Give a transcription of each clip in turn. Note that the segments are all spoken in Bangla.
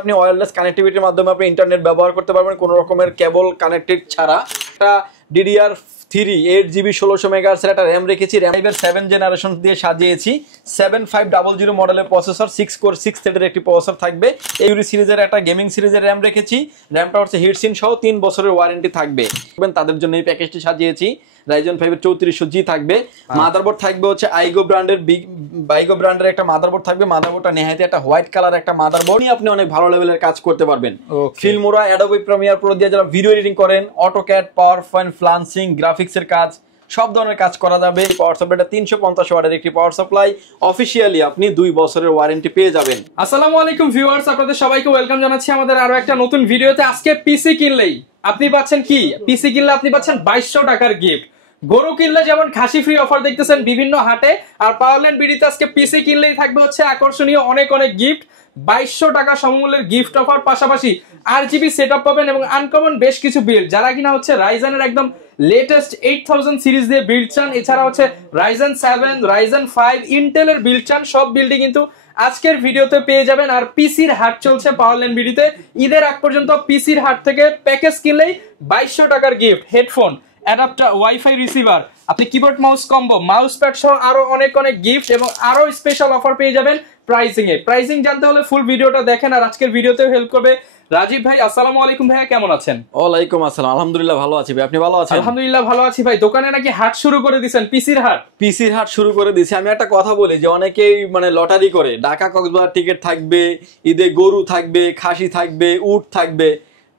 আপনি ওয়্যারলেস কানেক্টিভিটির মাধ্যমে আপনি ইন্টারনেট ব্যবহার করতে পারবেন কোনো রকমের কেবল কানেক্টেড ছাড়া। একটা DDR3 8GB 1600 মেগাহার্টজের একটা র্যাম রেখেছি। র্যামের 7 জেনারেশন দিয়ে সাজিয়েছি। 7500 মডেলের প্রসেসর, 6 কোর 6 থ্রেডের একটি প্রসেসর থাকবে। ইউরি সিরিজের একটা গেমিং সিরিজের র্যাম রেখেছি। র্যামটা হচ্ছে হিটসিন সহ 3 বছরের ওয়ারেন্টি থাকবে। তাদের জন্য এই প্যাকেজটি সাজিয়েছি। Ryzen 5 এর 3400G থাকবে। মাদারবোর্ড থাকবে হচ্ছে আইগো ব্র্যান্ডের একটা মাদারবোর্ড থাকবে। মাদারবোর্ডটা নেহাতি একটা হোয়াইট কালার একটা মাদারবোর্ড। আপনি অনেক ভালো লেভেলের কাজ করতে পারবেন। ফিল্মোরা, অ্যাডোবি প্রিমিয়ার প্রো দিয়ে যারা ভিডিও এডিটিং করেন, অটোক্যাড, পাওয়ারপয়েন্ট, ফ্লান্সিং, গ্রাফিক্সের কাজ, সব ধরনের কাজ করা যাবে। পাওয়ার সাপ্লাইটা 350 ওয়াটের একটি পাওয়ার সাপ্লাই। অফিশিয়ালি আপনি 2 বছরের ওয়ারেন্টি পেয়ে যাবেন। আসসালামু আলাইকুম ভিউয়ার্স, আপনাদের সবাইকে ওয়েলকাম জানাচ্ছি আমাদের আরো একটা নতুন ভিডিওতে। আজকে পিসি কিনলেই আপনি পাচ্ছেন কি? পিসি কিনলে আপনি পাচ্ছেন 2200 টাকার গিফট। গরু কিনলে যেমন খাসি ফ্রি অফার দেখতেছেন বিভিন্ন হাটে, আর পাওয়ারল্যান্ড বিডিতে আজকে পিসি কিনলেই থাকবে হচ্ছে আকর্ষণীয় অনেক গিফট। 2200 টাকা সমমূল্যের গিফট অফার, পাশাপাশি RGB সেটআপ পাবেন এবং আনকমন বেশ কিছু বিল্ড। যারা কিনা হচ্ছে রাইজেনের একদম লেটেস্ট 8000 সিরিজ দিয়ে বিল্ড চান, এছাড়া হচ্ছে Ryzen 7, Ryzen 5, ইন্টেলের বিল্ড চান, সব বিল্ডই কিন্তু আজকের ভিডিওতে পেয়ে যাবেন। আর পিসির হাট চলছে পাওয়ারল্যান্ড বিডিতে। ঈদের আগ পর্যন্ত পিসির হাট থেকে প্যাকেজ কিনলেই 2200 টাকার gift, headphone, adapter, WiFi receiver, আপনি keyboard mouse combo, mouse pad সহ আরো অনেক গিফট এবং আরো স্পেশাল অফার পেয়ে যাবেন প্রাইসিং জানতে হলে ফুল ভিডিওটা দেখেন। আর আজকের ভিডিওতেও হেল্প করবে রাজীব ভাই। আসসালামু আলাইকুম ভাইয়া, কেমন আছেন? ওয়ালাইকুম আসসালাম, আলহামদুলিল্লাহ ভালো আছি ভাই, আপনি ভালো আছেন? আলহামদুলিল্লাহ ভালো আছি ভাই। দোকানে নাকি হাট শুরু করে দিয়েছেন, পিসির হাট শুরু করে দিয়েছি। আমি একটা কথা বলি যে অনেকেই লটারি করে, ঢাকা কক্সবাজার টিকিট থাকবে, ঈদে গরু থাকবে, খাসি থাকবে, উট থাকবে,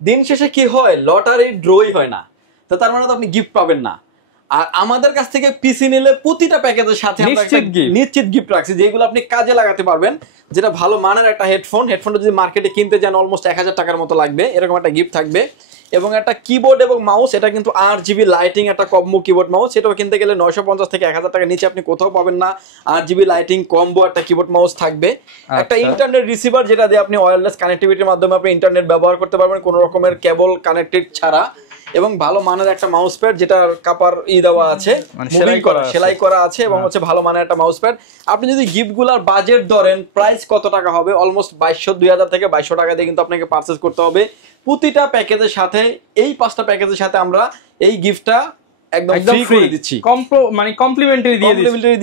দিন শেষে কি হয়, লটারি ড্রই হয় না। তো তার মানে তো আপনি গিফট পাবেন না। আর আমাদের কাছ থেকে পিসি নিলে প্রতিটা প্যাকেজের সাথে নিশ্চিত গিফট রাখছি, যেগুলো আপনি কাজে লাগাতে পারবেন। যেটা ভালো মানের একটা হেডফোনটা যদি মার্কেটে কিনতে যান অলমোস্ট 1000 টাকার মতো লাগবে, এরকম একটা গিফট থাকবে। এবং একটা কিবোর্ড এবং মাউস, এটা কিন্তু RGB লাইটিং একটা কম্বো কিবোর্ড মাউস, সেটাও কিনতে গেলে 950 থেকে 1000 টাকার নিচে আপনি কোথাও পাবেন না। RGB লাইটিং কম্বো একটা কিবোর্ড মাউস থাকবে। একটা ইন্টারনেট রিসিভার, যেটা দিয়ে আপনি ওয়্যারলেস কানেক্টিভিটির মাধ্যমে আপনি ইন্টারনেট ব্যবহার করতে পারবেন কোনো রকমের কেবল কানেক্টেড ছাড়া। এবং ভালো মানের একটা মাউস প্যাড, যেটা কাপার দেওয়া আছে, সেলাই করা আছে, এবং হচ্ছে ভালো মানের একটা মাউস প্যাড। আপনি যদি গিফট গুলার বাজেট ধরেন, প্রাইস কত টাকা হবে, অলমোস্ট 2000 থেকে 2200 টাকা দিয়ে কিন্তু আপনাকে পারচেজ করতে হবে। প্রতিটা প্যাকেজের সাথে, এই 5টা প্যাকেজের সাথে আমরা এই গিফটটা একদম ফ্রি করে দিচ্ছি, কমপ্লিমেন্টারি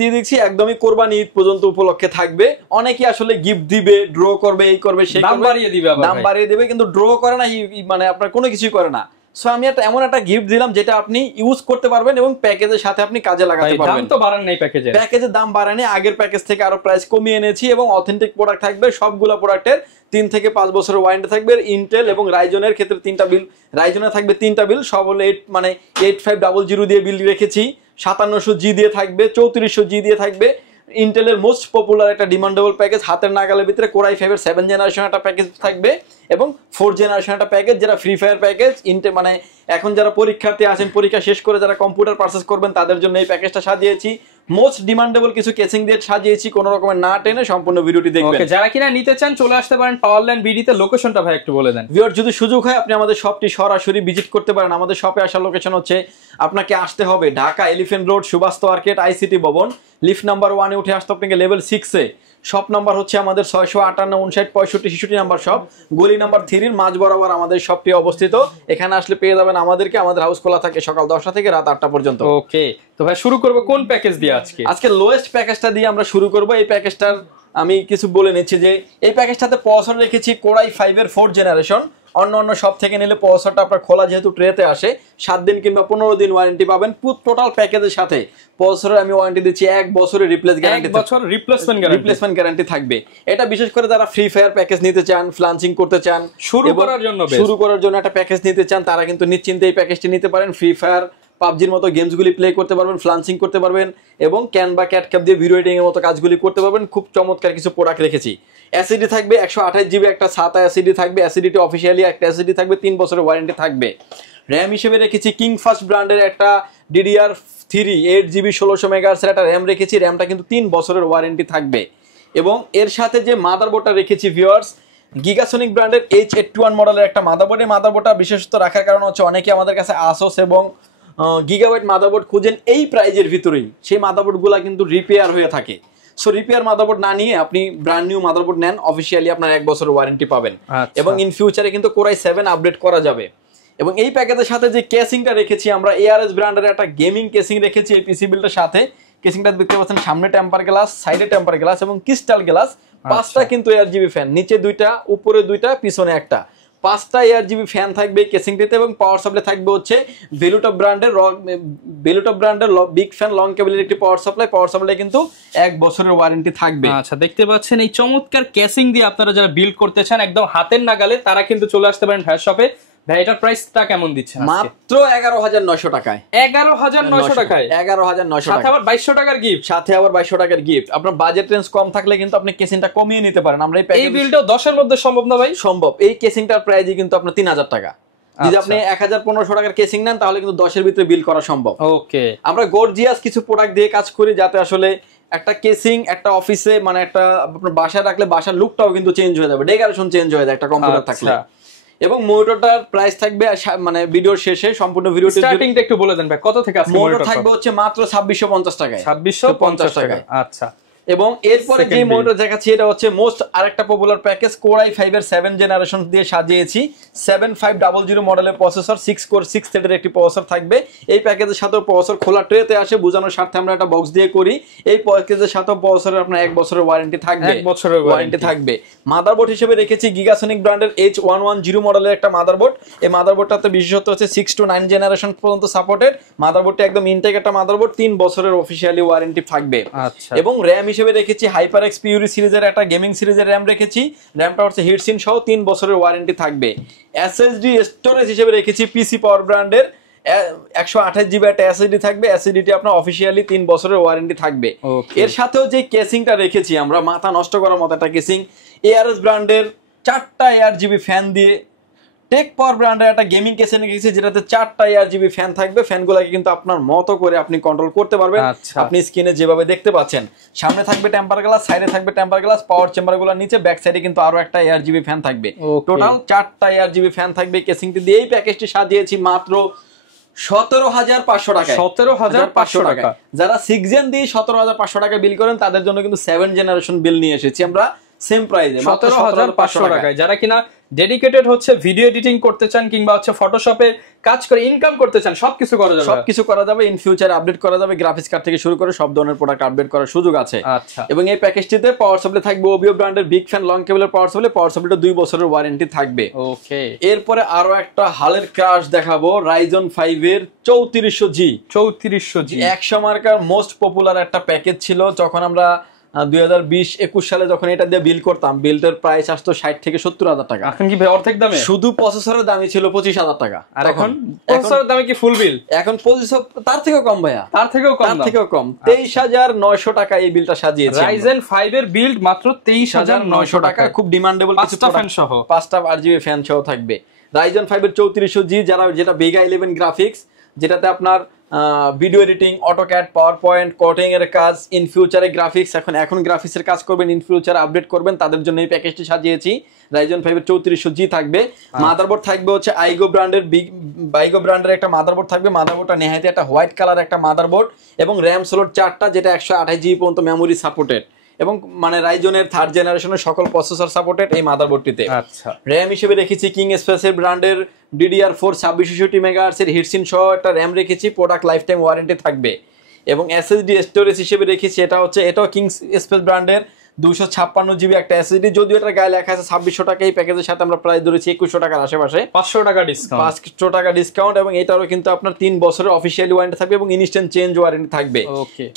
দিয়ে দিচ্ছি। একদমই কোরবানি ঈদ পর্যন্ত উপলক্ষে থাকবে। অনেকে আসলে গিফট দিবে, ড্র করবে, এই করবে, সেই দাম বাড়িয়ে দিবে, কিন্তু ড্র করে না, আপনার কোনো কিছুই করে না। সো আমি এমন একটা গিফট দিলাম যেটা আপনি ইউজ করতে পারবেন এবং প্যাকেজের সাথে আপনি কাজে লাগাতে পারবেন। দাম তো বাড়ান নাই, প্যাকেজের দাম বাড়ায়নি, আগের প্যাকেজ থেকে আরো প্রাইস কমিয়ে এনেছি। এবং অথেন্টিক প্রোডাক্ট থাকবে, সবগুলো প্রোডাক্টের 3 থেকে 5 বছরের ওয়ারেন্টি থাকবে। ইন্টেল এবং রাইজনের ক্ষেত্রে 3টা বিল, রাইজনে থাকবে 3টা বিল, সব হলো 8500 দিয়ে বিল রেখেছি। 5700G দিয়ে থাকবে, 3400G দিয়ে থাকবে। ইন্টেলের মোস্ট পপুলার একটা ডিমান্ডেবল প্যাকেজ, হাতের নাগালের ভিতরে কোর i5 এর 7 জেনারেশন একটা প্যাকেজ থাকবে এবং 4 জেনারেশন একটা প্যাকেজ, যেটা ফ্রি ফায়ার প্যাকেজ। এখন যারা পরীক্ষার্থী আছেন, পরীক্ষা শেষ করে যারা কম্পিউটার পারচেজ করবেন, তাদের জন্য এই প্যাকেজটা সাজিয়েছি। মোস্ট ডিমান্ডেবল কিছু কেসিং দিয়ে সাজিয়েছি, কোনো রকমের না টেনে সম্পূর্ণ ভিডিওটি দেখবেন। যারা কিনা নিতে চান চলে আসতে পারেন পাওয়ারল্যান্ড বিডিতে। লোকেশনটা ভাই একটু বলে দেন। ভিউয়ার, যদি সুযোগ হয় আপনি আমাদের শপটি সরাসরি ভিজিট করতে পারেন। আমাদের শপে আসার লোকেশন হচ্ছে, আপনাকে আসতে হবে Dhaka elephant road, Subastu market, ICT ভবন, লিফট নাম্বার 1 এ উঠে আসতে আপনাকে লেভেল 6 এ। শপ নাম্বার হচ্ছে আমাদের 658, 59, 65, 66 নাম্বার শপ, গলি নাম্বার 3 এর মাঝ বরাবর আমাদের শপটি অবস্থিত। এখানে আসলে পেয়ে যাবেন আমাদেরকে। আমাদের হাউস খোলা থাকে সকাল 10টা থেকে রাত 8টা পর্যন্ত। ওকে, তো ভাই শুরু করব কোন প্যাকেজ দিয়ে? আজকে লোয়েস্ট প্যাকেজটা দিয়ে আমরা শুরু করব। এই প্যাকেজটার আমি কিছু বলে নিচ্ছি যে এই প্যাকেজটাতে প্রসেসর রেখেছি কোর i5 এর 4 জেনারেশন। অন্য সব থেকে নিলে প্রসেসরটা আপনার খোলা যেহেতু ট্রেতে আসে, 7 দিন কিংবা 15 দিন ওয়ারেন্টি পাবেন। টোটাল প্যাকেজের সাথে প্রসেসরের আমি ওয়ারেন্টি দিচ্ছি 1 বছরের রিপ্লেসমেন্ট গ্যারান্টি থাকবে। এটা বিশেষ করে যারা ফ্রি ফায়ার প্যাকেজ নিতে চান, ফ্লান্সিং করতে চান, শুরু করার জন্য একটা প্যাকেজ নিতে চান, তারা কিন্তু নিশ্চিন্তে এই প্যাকেজটি নিতে পারেন। ফ্রি ফায়ার, পাবজির মতো গেমসগুলি প্লে করতে পারবেন, ফ্লান্সিং করতে পারবেন এবং ক্যানভা, ক্যাটক্যাপ দিয়ে ভিডিও এডিটিং এর মতো কাজগুলি করতে পারবেন। খুব চমৎকার কিছু প্রোডাক্ট রেখেছি। এসএসডি থাকবে 128GB একটা SATA এসএসডি থাকবে। এসএসডিটি অফিশিয়ালি একটা এসএসডি থাকবে, 3 বছরের ওয়ারেন্টি থাকবে। র্যাম হিসেবে রেখেছি কিংফাস্ট ব্র্যান্ডের একটা DDR3 8GB 1600 মেগাহার্টজের একটা র্যাম রেখেছি। র্যামটা কিন্তু 3 বছরের ওয়ারেন্টি থাকবে। এবং এর সাথে যে মাদারবোর্ডটা রেখেছি ভিউয়ার্স, গিগাসনিক ব্র্যান্ডের H81 মডেলের একটা মাদারবোর্ড। এই মাদারবোর্ডটা বিশেষত রাখার কারণ হচ্ছে, অনেকে আমাদের কাছে আসোস এবং গিগাবাইট মাদারবোর্ড খুঁজেন এই প্রাইজের ভিতরেই, সেই মাদারবোর্ডগুলো কিন্তু রিপেয়ার হয়ে থাকে। সো রিপেয়ার মাদারবোর্ড না নিয়ে আপনি ব্র্যান্ড নিউ মাদারবোর্ড নেন, অফিসিয়ালি আপনার 1 বছরের ওয়ারেন্টি পাবেন। এবং ইন ফিউচারে কিন্তু কোরাই 7 আপডেট করা যাবে। এবং এই প্যাকেজের সাথে যে কেসিংটা রেখেছি আমরা, ARS ব্র্যান্ডের একটা গেমিং কেসিং রেখেছি এই পিসি বিল্ডের সাথে। কেসিংটা দেখতে পাচ্ছেন, সামনে টেম্পার গ্লাস, সাইডে টেম্পার গ্লাস এবং ক্রিস্টাল গ্লাস। 5টা কিন্তু ARGB ফ্যান, নিচে 2টা, উপরে 2টা, পিছনে একটা। 5টা ARGB ফ্যান থাকবে কেসিংটিতে এবং পাওয়ার সাপ্লাই থাকবে হচ্ছে ভেলুটপ ব্র্যান্ডের বিগ ফ্যান লং কেবলের একটি পাওয়ার সাপ্লাই। পাওয়ার সাপ্লাই কিন্তু 1 বছরের ওয়ারেন্টি থাকবে। আচ্ছা, দেখতে পাচ্ছেন এই চমৎকার কেসিং দিয়ে আপনারা যারা বিল্ড করতে চান একদম হাতের নাগালে, তারা কিন্তু চলে আসতে পারেন ভাইয়ের শপে। ভাই এটার প্রাইসটা কেমন দিচ্ছেন? মাত্র 11,900 টাকায়। 11,900 টাকায়, 11,900 সাথে আবার 2200 টাকার গিফট। সাথে আবার 2200 টাকার গিফট। আপনার বাজেট রেঞ্জ কম থাকলে কিন্তু আপনি কেসিংটা কমিয়ে নিতে পারেন। আমরা এই বিলটাও 10 এর মধ্যে সম্ভব না ভাই? সম্ভব। এই কেসিংটার প্রাইসই কিন্তু আপনার 3000 টাকা। যদি আপনি 101500 টাকার কেসিং নেন তাহলে কিন্তু 10 এর ভিতরে বিল করা সম্ভব। ওকে, আমরা গর্জিয়াস কিছু প্রোডাক্ট দিয়ে কাজ করি যাতে আসলে একটা কেসিং একটা অফিসে মানে একটা আপনার বাসায় রাখলে বাসার লুকটাও কিন্তু চেঞ্জ হয়ে যাবে, ডেকোরেশন চেঞ্জ হয়ে যায় একটা কম্পিউটার থাকলে। এবং মনিটরটার প্রাইস থাকবে মানে ভিডিওর শেষে, সম্পূর্ণ ভিডিওতে স্টার্টিংটা একটু বলে দেন ভাই, কত থেকে আছে? মনিটর থাকবে হচ্ছে মাত্র 2650 টাকায়। 2650 টাকা। আচ্ছা, এবং এরপরে যে মনিটর দেখাচ্ছি এটা হচ্ছে মোস্ট আরেকটা পপুলার প্যাকেজ, Core i5 এর 7 জেনারেশন দিয়ে সাজিয়েছি। 7500 মডেলের প্রসেসর, 6 কোর 6 থ্রেডের একটি প্রসেসর থাকবে। এই প্যাকেজের সাথে প্রসেসর খোলা ট্রেতে আসে, বোঝানোর স্বার্থে আমরা একটা বক্স দিয়ে করি। এই প্যাকেজের সাথে প্রসেসরের আপনার 1 বছরের ওয়ারেন্টি থাকবে। 1 বছরের ওয়ারেন্টি থাকবে। মাদারবোর্ড হিসেবে রেখেছি গিগাসনিক ব্র্যান্ডের H110 মডেলের একটা মাদারবোর্ড। এই মাদারবোর্ডটাতে বিশেষত্ব হচ্ছে 6 to 9 জেনারেশন পর্যন্ত সাপোর্টেড। মাদারবোর্ডটা একদম ইনটেক একটা মাদারবোর্ড, 3 বছরের অফিশিয়ালি ওয়ারেন্টি থাকবে। আচ্ছা, এবং র‍্যাম হিসেবে রেখেছি HyperX Fury সিরিজের একটা গেমিং সিরিজের র‍্যাম রেখেছি। র‍্যামটা হচ্ছে হিটসিন সহ 3 বছরের ওয়ারেন্টি থাকবে। SSD স্টোরেজ হিসেবে রেখেছি পিসি পাওয়ার ব্র্যান্ডের 128 জিবি একটা SSD থাকবে। SSDটি আপনার অফিশিয়ালি 3 বছরের ওয়ারেন্টি থাকবে। এর সাথেও যে কেসিংটা রেখেছি আমরা, মাথা নষ্ট করার মতো একটা কেসিং, ARS ব্র্যান্ডের 4টা ARGB ফ্যান দিয়ে টেক পাওয়ার ব্র্যান্ডের একটা গেমিং কেসিং রেখেছি, যেটাতে 4টা ARGB ফ্যান থাকবে। ফ্যানগুলোকে কিন্তু আপনার মতো করে আপনি কন্ট্রোল করতে পারবেন। আপনি স্ক্রিনে যেভাবে দেখতে পাচ্ছেন, সামনে থাকবে টেম্পার গ্লাস, সাইডে থাকবে টেম্পার গ্লাস, পাওয়ার চেম্বারগুলোর নিচে ব্যাক সাইডে কিন্তু আরো একটা ARGB ফ্যান থাকবে। টোটাল 4টা ARGB ফ্যান থাকবে কেসিংটি দিয়ে। এই প্যাকেজটি সাজিয়েছি মাত্র 17,500 টাকায়। 17,500 টাকা। যারা 6 জেন দিয়ে 17,500 টাকা বিল করেন তাদের জন্য কিন্তু 7 জেনারেশন বিল নিয়ে এসেছি আমরা সেম প্রাইসে, 17,500 টাকায়। যারা কিনা ডেডিকেটেড হচ্ছে ভিডিও এডিটিং করতে চান কিংবা হচ্ছে ফটোশপে কাজ করে ইনকাম করতে চান, সবকিছু করা যাবে। সবকিছু করা যাবে, ইন ফিউচার আপডেট করা যাবে, গ্রাফিক্স কার্ড থেকে শুরু করে সব ধরনের প্রোডাক্ট আপডেট করার সুযোগ আছে। আচ্ছা, এবং এই প্যাকেজটিতে পাওয়ার সাপ্লাই থাকবে OBO ব্র্যান্ডের বিগ ফ্যান লং কেবলের পাওয়ার সাপ্লাই। পাওয়ার সাপ্লাইটা 2 বছরের ওয়ারেন্টি থাকবে। ওকে, এরপরে আরো একটা হালের ক্রাশ দেখাবো, Ryzen 5 এর 3400G। 3400G একশো মার্কার মোস্ট পপুলার একটা প্যাকেজ ছিল যখন আমরা 2020-21 সালে যখন এটা দিয়ে বিল করতাম। বিলটার প্রাইস আসতো 60 থেকে 70,000 টাকা। এখন কি ভাই অর্ধেক দামে? শুধু প্রসেসরের দামই ছিল 25,000 টাকা। আর এখন প্রসেসরের দামে কি ফুল বিল? এখন প্রসেসর তার থেকেও কম ভাইয়া, তার থেকেও কম। 23,900 টাকা এই বিলটা সাজিয়েছি। Ryzen 5 এর বিল্ড মাত্র 23,900 টাকা। খুব ডিমান্ডেবল কিছু ফ্যান সহ, 5টা RGB ফ্যান সহ থাকবে। Ryzen 5 এর 3400G, যেটা Vega 11 গ্রাফিক্স, যেটাতে আপনার video editing, AutoCAD, power point, coding এর কাজ, ইন ফিউচারে গ্রাফিক্স, এখন গ্রাফিক্সের কাজ করবেন, ইন ফিউচার আপডেট করবেন, তাদের জন্য এই প্যাকেজটি সাজিয়েছি। Ryzen 5 এর 3400G থাকবে। মাদারবোর্ড থাকবে হচ্ছে বাইগো ব্র্যান্ডের একটা মাদারবোর্ড থাকবে। মাদারবোর্ডটা নেহাতি একটা হোয়াইট কালার একটা মাদারবোর্ড এবং র‍্যাম স্লট 4টা, যেটা 128 GB পর্যন্ত মেমোরি সাপোর্টেড এবং মানে রাইজনের 3rd জেনারেশনের সকল প্রসেসর সাপোর্টেড এই মাদারবোর্ডটিতে। আচ্ছা, র‍্যাম হিসেবে রেখেছি কিং স্পেসের ব্র্যান্ডের DDR4 2660 MHz এর হিটসিন সহ একটা র‍্যাম রেখেছি, প্রোডাক্ট লাইফ টাইম ওয়ারেন্টি থাকবে। এবং SSD স্টোরেজ হিসেবে রেখেছি, এটাও কিং স্পেস ব্র্যান্ডের 256 GB একটা SSD, যদিও এটা গায়ে লেখা আছে 2600 টাকা। এই প্যাকেজের সাথে আমরা প্রায় ধরেছি 2100 টাকার আশেপাশে, 500 টাকা ডিসকাউন্ট, 500 টাকা ডিসকাউন্ট। এবং এটারও কিন্তু আপনার 3 বছরের অফিশিয়ালি ওয়ারেন্টি থাকবে এবং ইনস্ট্যান্ট চেঞ্জ ওয়ারেন্টি থাকবে।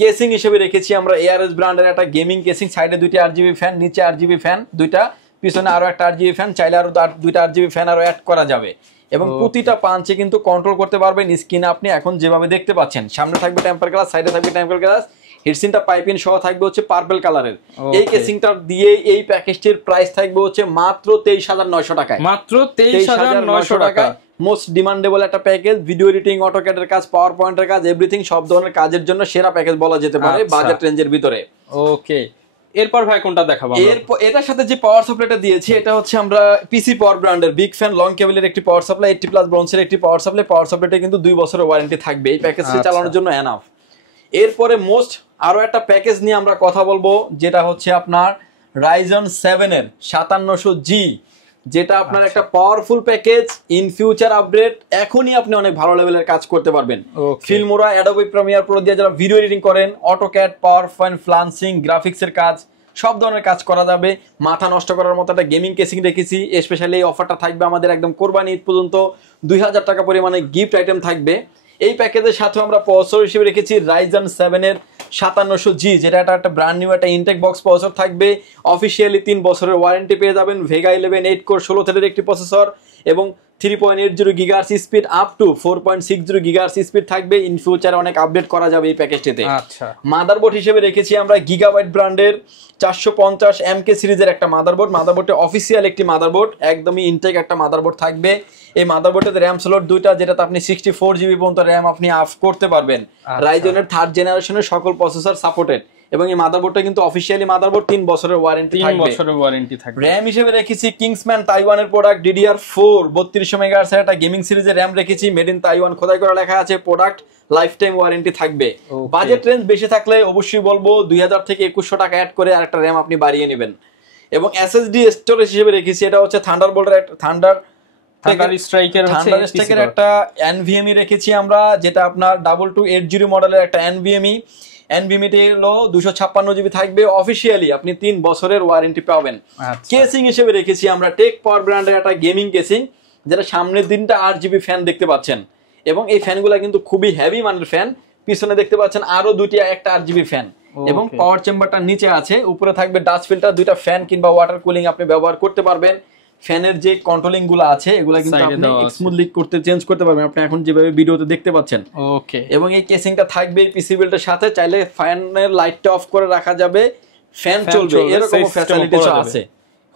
কেসিং হিসেবে রেখেছি আমরা ARS ব্র্যান্ডের একটা গেমিং কেসিং, সাইডে 2টি RGB ফ্যান, নিচে RGB ফ্যান 2টা, পিছনে আরো একটা RGB ফ্যান, চাইলে আরো 2টা RGB ফ্যান আরো অ্যাড করা যাবে। এবং প্রতিটা পাঞ্চে কিন্তু কন্ট্রোল করতে পারবেন স্ক্রিনে আপনি এখন যেভাবে দেখতে পাচ্ছেন। সামনে থাকবে টেম্পার গ্লাস, সাইডে থাকবে টেম্পার গ্লাস, হিটসিনটা পাইপিং সহ থাকবে হচ্ছে পার্পল কালারের। এই কেসিংটা দিয়ে এই প্যাকেজটির প্রাইস থাকবে হচ্ছে মাত্র 23,900 টাকায়। মাত্র 23,900 টাকা। মোস্ট ডিমান্ডেবল একটা প্যাকেজ, ভিডিও এডিটিং, অটোক্যাডের কাজ, পাওয়ার পয়েন্টের কাজ, এভরিথিং সব ধরনের কাজের জন্য সেরা প্যাকেজ বলা যেতে পারে বাজেট রেঞ্জের ভিতরে। ওকে, এরপর ভাই কোনটা দেখাবো? এটার সাথে যে পাওয়ার সাপ্লাইটা দিয়েছি এটা হচ্ছে আমরা পিসি পাওয়ার ব্র্যান্ডের বিগ ফ্যান লং কেবলের একটি পাওয়ার সাপ্লাই, 80+ ব্রোঞ্জের একটি পাওয়ার সাপ্লাই। পাওয়ার সাপ্লাইটা কিন্তু 2 বছরের ওয়ারেন্টি থাকবে। এই প্যাকেজটি চালানোর জন্য এনাফ। এরপরে মোস্ট আরো একটা প্যাকেজ নিয়ে আমরা কথা বলবো, যেটা হচ্ছে আপনার Ryzen 7 এর 5700G, যেটা আপনার একটা powerful package. In future update এখনই আপনি অনেক ভালো লেভেলের কাজ করতে পারবেন। ফিল্মোরা, অ্যাডোবি প্রিমিয়ার প্রো দিয়ে যারা ভিডিও এডিটিং করেন, অটোক্যাড, পাওয়ারপয়েন্ট, ফ্লান্সিং, গ্রাফিক্সের কাজ, সব ধরনের কাজ করা যাবে। মাথা নষ্ট করার মতো একটা গেমিং কেসিং রেখেছি। স্পেশালি এই অফারটা থাকবে আমাদের একদম কোরবানি ঈদ পর্যন্ত 2000 টাকা পরিমাণে গিফট আইটেম থাকবে। এই প্যাকেজের সাথে আমরা প্রসেসর হিসেবে রেখেছি Ryzen 7 এর 5700G, যেটা একটা ব্র্যান্ড নিউ একটা ইনটেক বক্স প্রসেসর থাকবে। অফিসিয়ালি 3 বছরের ওয়ারেন্টি পেয়ে যাবেন। ভেগা 11 8 কোর 16 থ্রেডের একটি প্রসেসর এবং 3.80 gigahertz speed up to 4.60 gigahertz speed থাকবে। ইন ফিউচারে অনেক আপডেট করা যাবে এই প্যাকেজটিতে। আচ্ছা, মাদারবোর্ড হিসেবে রেখেছি আমরা গিগাবাইট ব্র্যান্ডের 450 MK সিরিজের একটা মাদারবোর্ড। মাদারবোর্ডে অফিসিয়াল একটি মাদারবোর্ড, একদমই ইনটেক একটা মাদারবোর্ড থাকবে। এই মাদারবোর্ডের র্যাম স্লট দুইটা, যেটাতে আপনি 64 জিবি পর্যন্ত র্যাম আপনি আপ করতে পারবেন। রাইজনের 3rd জেনারেশনের সকল প্রসেসর সাপোর্টেড এবং এই মাদারবোর্ডটা কিন্তু অফিসিয়ালি মাদারবোর্ড 3 বছরের ওয়ারেন্টি থাকবে। 3 বছরের ওয়ারেন্টি থাকবে। র‍্যাম হিসেবে রেখেছি কিংসম্যান তাইওয়ানের প্রোডাক্ট DDR4 3200 মেগাহার্টজ এর একটা গেমিং সিরিজের র‍্যাম রেখেছি। মেড ইন তাইওয়ান খোদাই করে লেখা আছে। প্রোডাক্ট লাইফ টাইম ওয়ারেন্টি থাকবে। বাজেট রেঞ্জ বেশি থাকলে অবশ্যই বলবো 2000 থেকে 2100 টাকা অ্যাড করে আরেকটা র‍্যাম আপনি বাড়িয়ে নেবেন। এবং এসএসডি স্টোরেজ হিসেবে রেখেছি, এটা হচ্ছে থান্ডারবোল্টের একটা থান্ডার স্ট্রাইকের একটা NVMe রেখেছি আমরা, যেটা আপনার 2280 মডেলের একটা NVMe হলো 256 জিবি থাকবে। অফিসিয়ালি আপনি 3 বছরের ওয়ারেন্টি পাবেন। কেসিং হিসেবে রেখেছি আমরা টেক পাওয়ার ব্র্যান্ডের একটা গেমিং কেসিং, যেটা সামনের দিনটা 8 জিবি ফ্যান দেখতে পাচ্ছেন এবং এই ফ্যানগুলো কিন্তু খুবই হেভি মানের ফ্যান। পিছনে দেখতে পাচ্ছেন আরো দুটি একটা 8 জিবি ফ্যান এবং পাওয়ার চেম্বারটা নিচে আছে। উপরে থাকবে ডাস্ট ফিল্টার, দুইটা ফ্যান কিংবা ওয়াটার কুলিং আপনি ব্যবহার করতে পারবেন। ফ্যানের যে কন্ট্রোলিং গুলো আছে এগুলো কিন্তু আপনি স্মুথলি করতে চেঞ্জ করতে পারবেন, আপনি এখন যেভাবে ভিডিওতে দেখতে পাচ্ছেন। ওকে, এবং এই কেসিংটা থাকবে পিসি বিল্ডের সাথে। চাইলে ফ্যানের লাইটটা অফ করে রাখা যাবে, ফ্যান চলবে, এরকম ফ্যাসিলিটিস আছে।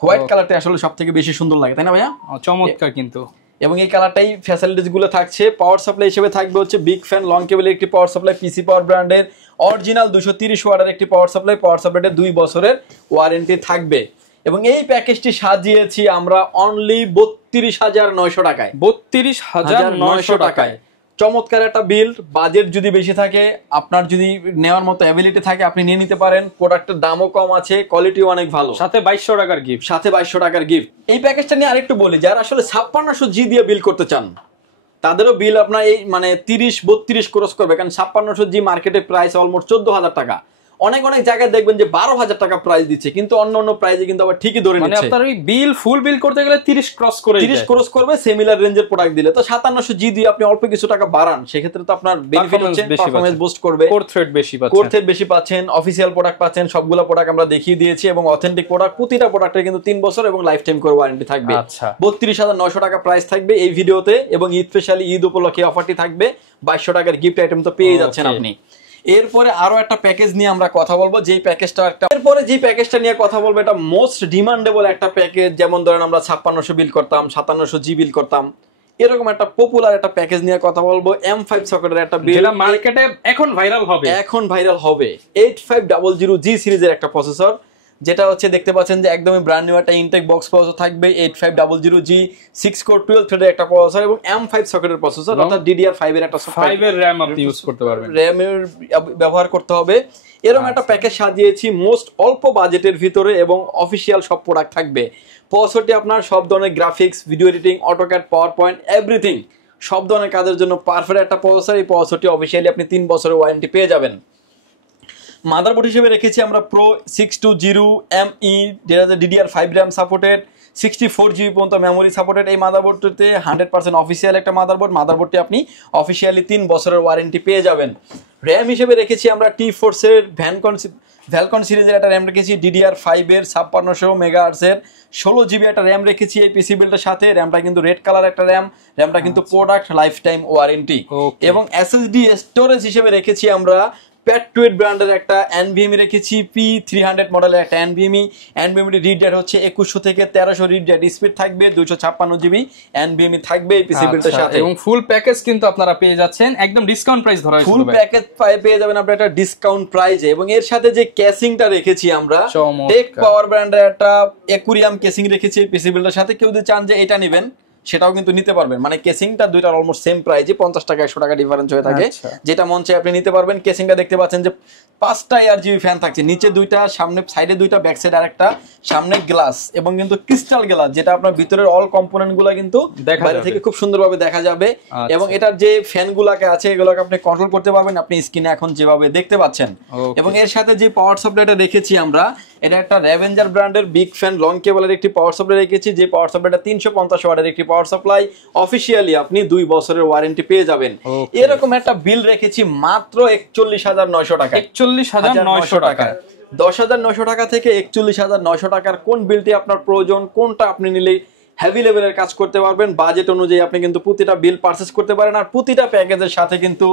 হোয়াইট কালারটা আসলে সবথেকে বেশি সুন্দর লাগে, তাই না ভাইয়া? চমৎকার কিন্তু। এবং এই কালারটাই ফ্যাসিলিটিস গুলো থাকছে। পাওয়ার সাপ্লাই হিসেবে থাকবে হচ্ছে বিগ ফ্যান লং কেবলের একটি পাওয়ার সাপ্লাই, পিসি পাওয়ার ব্র্যান্ডের অরিজিনাল 230 ওয়াটের একটি পাওয়ার সাপ্লাই। পাওয়ার সাপ্লাইতে 2 বছরের ওয়ারেন্টি থাকবে। এবং এই প্যাকেজটি সাজিয়েছি আমরা অনলি 32,900 টাকায়। 32,900 টাকায় চমৎকার একটা বিল। বাজেট যদি বেশি থাকে, আপনার যদি নেওয়ার মতো অ্যাবিলিটি থাকে, আপনি নিয়ে নিতে পারেন। প্রোডাক্টের দামও কম আছে, কোয়ালিটিও অনেক ভালো, সাথে 2200 টাকার গিফট। সাথে 2200 টাকার গিফট। এই প্যাকেজটা নিয়ে আরেকটু বলি, যারা আসলে 5600G দিয়ে বিল করতে চান তাদেরও বিল আপনার এই মানে 30-32 ক্রস করবে, কারণ 5600G মার্কেটে প্রাইস অলমোস্ট 14,000 টাকা। অনেক অনেক জায়গায় দেখবেন যে 12,000 টাকা প্রাইস দিচ্ছে, কিন্তু অন্য অন্য প্রাইসে কিন্তু আবার ঠিকই ধরে নিচ্ছে। মানে আপনার ওই বিল ফুল বিল করতে গেলে 30 ক্রস করে 30 ক্রস করবে সিমিলার রেঞ্জের প্রোডাক্ট দিলে। তো 5700G দিয়ে আপনি অল্প কিছু টাকা বাড়ান, সেক্ষেত্রে তো আপনার বেনিফিট হচ্ছে, পারফরম্যান্স বুস্ট করবে, কোর থ্রেড বেশি পাচ্ছেন, অফিশিয়াল প্রোডাক্ট পাচ্ছেন। সবগুলো প্রোডাক্ট আমরা দেখিয়ে দিয়েছি এবং অথেন্টিক প্রোডাক্ট। প্রতিটা প্রোডাক্টের কিন্তু 3 বছর এবং লাইফ টাইম করে ওয়ারেন্টি থাকবে। 32,900 টাকা প্রাইস থাকবে এই ভিডিওতে। এবং ঈদ স্পেশালি ঈদ উপলক্ষে অফারটি থাকবে। 2200 টাকার গিফট আইটেম তো পেয়ে যাচ্ছেন আপনি। এরপরে আরো একটা প্যাকেজ নিয়ে আমরা কথা বলবো, যেই প্যাকেজটা এরপরে যে প্যাকেজটা নিয়ে কথা বলবো এটা মোস্ট ডিমান্ডেবল একটা প্যাকেজ। যেমন ধরেন আমরা 5600 বিল করতাম, 5700G বিল করতাম, এরকম একটা পপুলার একটা প্যাকেজ নিয়ে কথা বলবো। M5 সকেটের একটা বিল, যেটা মার্কেটে এখন ভাইরাল হবে 8500G সিরিজের একটা প্রসেসর, যেটা হচ্ছে দেখতে পাচ্ছেন যে একদমই ব্র্যান্ড নিউ একটা ইনটেক বক্স প্রসেসর থাকবে। 8500G 6 কোর 12 থ্রেডের একটা প্রসেসর এবং M5 সকেটের প্রসেসর, অর্থাৎ DDR5 এর একটা 5 এর RAM আপনি ইউজ করতে পারবেন, RAM এর ব্যবহার করতে হবে। এরকম একটা প্যাকেজ সাজিয়েছি মোস্ট অল্প বাজেটের ভিতরে এবং অফিসিয়াল সব প্রোডাক্ট থাকবে। প্রসেসরটি আপনার সব ধরনের graphics, video editing, AutoCAD, PowerPoint everything সব ধরনের কাজের জন্য পারফেক্ট একটা প্রসেসর। এই প্রসেসরটি অফিসিয়ালি আপনি 3 বছরের ওয়ারেন্টি পেয়ে যাবেন। মাদারবোর্ড হিসেবে রেখেছি আমরা Pro 620ME, যেটা DDR5 RAM সাপোর্টেড, 64 জিবি পর্যন্ত মেমোরি সাপোর্টেড। এই মাদারবোর্ডটিতে 100% অফিসিয়াল একটা মাদারবোর্ডটি আপনি অফিসিয়ালি 3 বছরের ওয়ারেন্টি পেয়ে যাবেন। র্যাম হিসেবে রেখেছি আমরা T-Force এর ভ্যালকন সিরিজের একটা র্যাম রেখেছি, DDR5 এর 5600 মেগাহার্টজ এর 16 জিবি একটা র্যাম রেখেছি এই পিসি বিল্ডের সাথে। র্যামটা কিন্তু রেড কালার একটা র্যামটা কিন্তু প্রোডাক্ট লাইফ টাইম ওয়ারেন্টি। এবং SSD স্টোরেজ হিসেবে রেখেছি আমরা প্যাট্রয়েট ব্র্যান্ডের একটা NVMe রেখেছি, P300 মডেলের একটা NVMe রিড রেট হচ্ছে 2100 থেকে 1300 রিড রেট, স্পিড থাকবে 256 জিবি NVMe থাকবে এই পিসি বিল্ডের সাথে। এবং ফুল প্যাকেজ কিন্তু আপনারা পেয়ে যাচ্ছেন একদম ডিসকাউন্ট প্রাইস ধরা হয়েছে। ফুল প্যাকেজ পেয়ে যাবেন আপনারা একটা ডিসকাউন্ট প্রাইসে। এবং এর সাথে যে কেসিংটা রেখেছি আমরা টেক পাওয়ার ব্র্যান্ডের একটা অ্যাকুরিয়াম কেসিং রেখেছি পিসি বিল্ডের সাথে। কেউ যদি চান যে এটা নেবেন সেটাও কিন্তু নিতে পারবেন। মানে কেসিংটা দুইটার অলমোস্ট সেম প্রাইজে 50 টাকা 100 টাকা ডিফারেন্স হয়ে থাকে। যেটা মন চাই আপনি নিতে পারবেন। কেসিংটা দেখতে পাচ্ছেন যে 5টা ARGB ফ্যান থাকছে, নিচে 2টা, সামনে সাইডে 2টা, ব্যাক সাইড আরেকটা, সামনে গ্লাস এবং কিন্তু ক্রিস্টাল গ্লাস, যেটা আপনার ভিতরের অল কম্পোনেন্ট গুলা কিন্তু বাইরে থেকে খুব সুন্দরভাবে দেখা যাবে। এবং এটার যে ফ্যান গুলাকে আছে এগুলোকে আপনি কন্ট্রোল করতে পারবেন আপনি স্ক্রিনে এখন যেভাবে দেখতে পাচ্ছেন। এবং এর সাথে যে পাওয়ার সাপ্লাইটা রেখেছি আমরা, এটা একটা রেভেঞ্জার ব্র্যান্ডের বিগ ফ্যান লং কেবলের একটি পাওয়ার সাপ্লাই রেখেছি। যে পাওয়ার সাপ্লাইটা 350 ওয়াটের একটি পাওয়ার সাপ্লাই, অফিসিয়ালি আপনি 2 বছরের ওয়ারেন্টি পেয়ে যাবেন। এরকম একটা বিল রেখেছি মাত্র 41,900 টাকা। 41,900 টাকা। 10,900 টাকা থেকে 41,900 টাকার কোন বিলটি আপনার প্রয়োজন, কোনটা আপনি নিলে হেভি লেভেলের কাজ করতে পারবেন, বাজেট অনুযায়ী আপনি কিন্তু প্রতিটা বিল পারচেজ করতে পারেন। আর প্রতিটা প্যাকেজের সাথে কিন্তু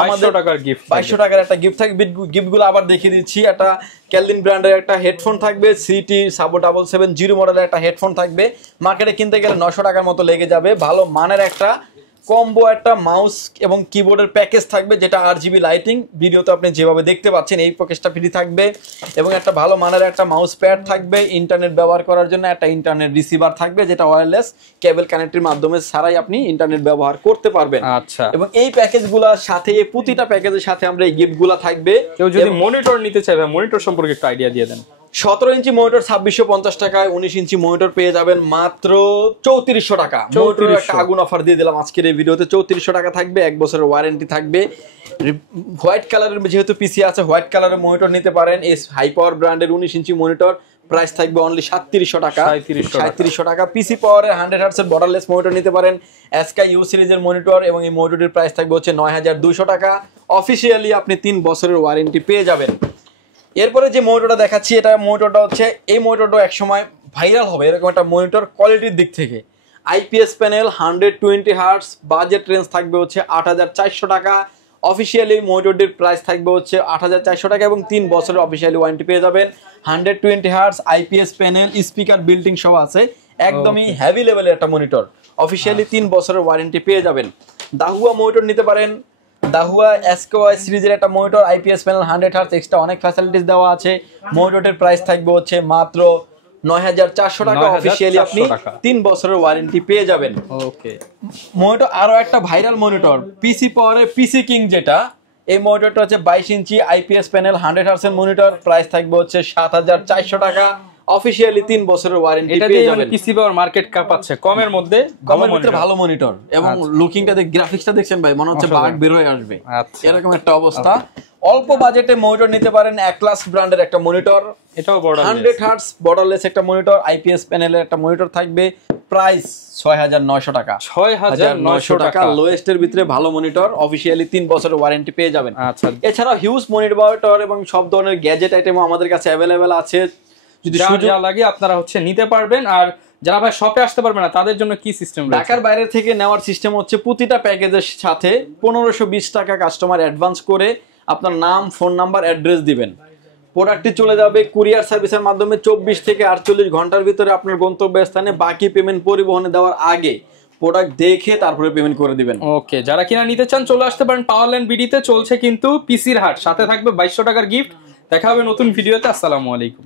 আমাদের 2200 টাকার গিফট, 2200 টাকার একটা গিফট থাকবে। গিফটগুলো আবার দেখিয়ে দিচ্ছি। একটা ক্যালভিন ব্র্যান্ডের একটা হেডফোন থাকবে, সিটি সাবো 770 মডেলের একটা হেডফোন থাকবে। মার্কেটে কিনতে গেলে 900 টাকার মতো লেগে যাবে। ভালো মানের একটা কম্বো একটা মাউস এবং কিবোর্ডের প্যাকেজ থাকবে, যেটা RGB লাইটিং, ভিডিওতে আপনি যেভাবে দেখতে পাচ্ছেন এই প্যাকেজটা ফ্রি থাকবে। এবং একটা ভালো মানের একটা মাউস প্যাড থাকবে, ইন্টারনেট ব্যবহার করার জন্য একটা ইন্টারনেট রিসিভার থাকবে, যেটা ওয়্যারলেস কেবল কানেক্টের মাধ্যমে ছাড়াই আপনি ইন্টারনেট ব্যবহার করতে পারবেন। আচ্ছা, এবং এই প্যাকেজগুলোর সাথে, এই প্রতিটা প্যাকেজের সাথে আমরা এই গিফটগুলো থাকবে। কেউ যদি মনিটর নিতে চায়, মনিটর সম্পর্কে একটু আইডিয়া দিয়ে দেন। 17 ইঞ্চি মনিটর 2650 টাকায়, 19 ইঞ্চি মনিটর পেয়ে যাবেন মাত্র 3400 টাকা। মনিটর একটা আগুন অফার দিয়ে দিলাম আজকের এই ভিডিওতে। 3400 টাকা থাকবে, 1 বছরের ওয়ারেন্টি থাকবে। হোয়াইট কালারের যেহেতু পিসি আছে, হোয়াইট কালারের মনিটর নিতে পারেন। এই হাই পাওয়ার ব্র্যান্ডের 19 ইঞ্চি মনিটর প্রাইস থাকবে অনলি 3700 টাকা। 3700 টাকা। পিসি পাওয়ারের 100 হার্টজের বর্ডারলেস মনিটর নিতে পারেন, এসকাই ইউ সিরিজের মনিটর, এবং এই মনিটরের প্রাইস থাকবে হচ্ছে 9200 টাকা। অফিসিয়ালি আপনি 3 বছরের ওয়ারেন্টি পেয়ে যাবেন। এরপরে যে মনিটরটা দেখাচ্ছি, এটা মনিটরটা হচ্ছে, এই মনিটরটা একসময় ভাইরাল হবে এরকম একটা মনিটর কোয়ালিটির দিক থেকে। IPS panel, 120 hertz, budget range থাকবে হচ্ছে 8400 টাকা। অফিসিয়ালি মনিটরটির প্রাইস থাকবে হচ্ছে 8400 টাকা এবং 3 বছরের অফিসিয়ালি ওয়ারেন্টি পেয়ে যাবেন। 120 hertz, IPS panel, speaker, building সহ আছে। একদমই হেভি লেভেলের একটা মনিটর, অফিসিয়ালি 3 বছরের ওয়ারেন্টি পেয়ে যাবেন। দাহুয়া মনিটর নিতে পারেন। দাহুয়া SKY সিরিজের একটা monitor, IPS panel, 100 hertz, extra অনেক ফ্যাসিলিটিস দেওয়া আছে। মনিটরের প্রাইস থাকবে হচ্ছে মাত্র 9400 টাকা। অফিসিয়ালি আপনি 3 বছরের ওয়ারেন্টি পেয়ে যাবেন। ওকে, মনিটর আরো একটা ভাইরাল মনিটর, পিসি পাওয়ারের পিসি কিং, যেটা এই মনিটরটা হচ্ছে 22 ইঞ্চি IPS প্যানেল, 100 হার্টজের মনিটর, প্রাইস থাকবে হচ্ছে 7400 টাকা। অফিসিয়ালি 3 বছরের ওয়ারেন্টি পেয়ে যাবেন। পিসি পাওয়ার মার্কেট কাঁপাচ্ছে কমের মধ্যে, ভালো মনিটর। এবং লুকিংটা গ্রাফিক্সটা দেখছেন ভাই, মনে হচ্ছে বাগ বের হয়ে আসবে, এরকম একটা অবস্থা। অল্প বাজেটে মনিটর নিতে পারেন, অ্যাটলাস ব্র্যান্ডের একটা মনিটর, এটাও 100 হার্টজ বর্ডারলেস একটা মনিটর, IPS প্যানেলের একটা মনিটর থাকবে। প্রাইস 6900 টাকা। 6900 টাকা লোয়েস্টের ভিতরে ভালো মনিটর, অফিসিয়ালি 3 বছরের ওয়ারেন্টি পেয়ে যাবেন। আচ্ছা, এছাড়াও হিউজ মনিটর এবং সব ধরনের গ্যাজেট আইটেমও আমাদের কাছে অ্যাভেলেবেল আছে। যদি সুযোগ লাগে আপনারা নিতে পারবেন। আর যারা ভাই শপে আসতে পারবে না তাদের জন্য কি সিস্টেম? ঢাকার বাইরে থেকে নেওয়ার সিস্টেম হচ্ছে, প্রতিটা প্যাকেজের সাথে 1520 টাকা কাস্টমার অ্যাডভান্স করে আপনার নাম, ফোন নাম্বার, অ্যাড্রেস দিবেন। প্রোডাক্টটি চলে যাবে কুরিয়ার সার্ভিসের মাধ্যমে 24 থেকে 48 ঘন্টার ভিতরে আপনার গন্তব্যস্থানে। বাকি পেমেন্ট পরিবহনে দেওয়ার আগে প্রোডাক্ট দেখে তারপরে পেমেন্ট করে দিবেন। ওকে, যারা কিনা নিতে চান চলে আসতে পারেন। পাওয়ারল্যান্ড বিডিতে চলছে কিন্তু পিসির হাট, সাথে থাকবে 2200 টাকার গিফট। দেখা হবে নতুন ভিডিওতে। আসসালামু আলাইকুম।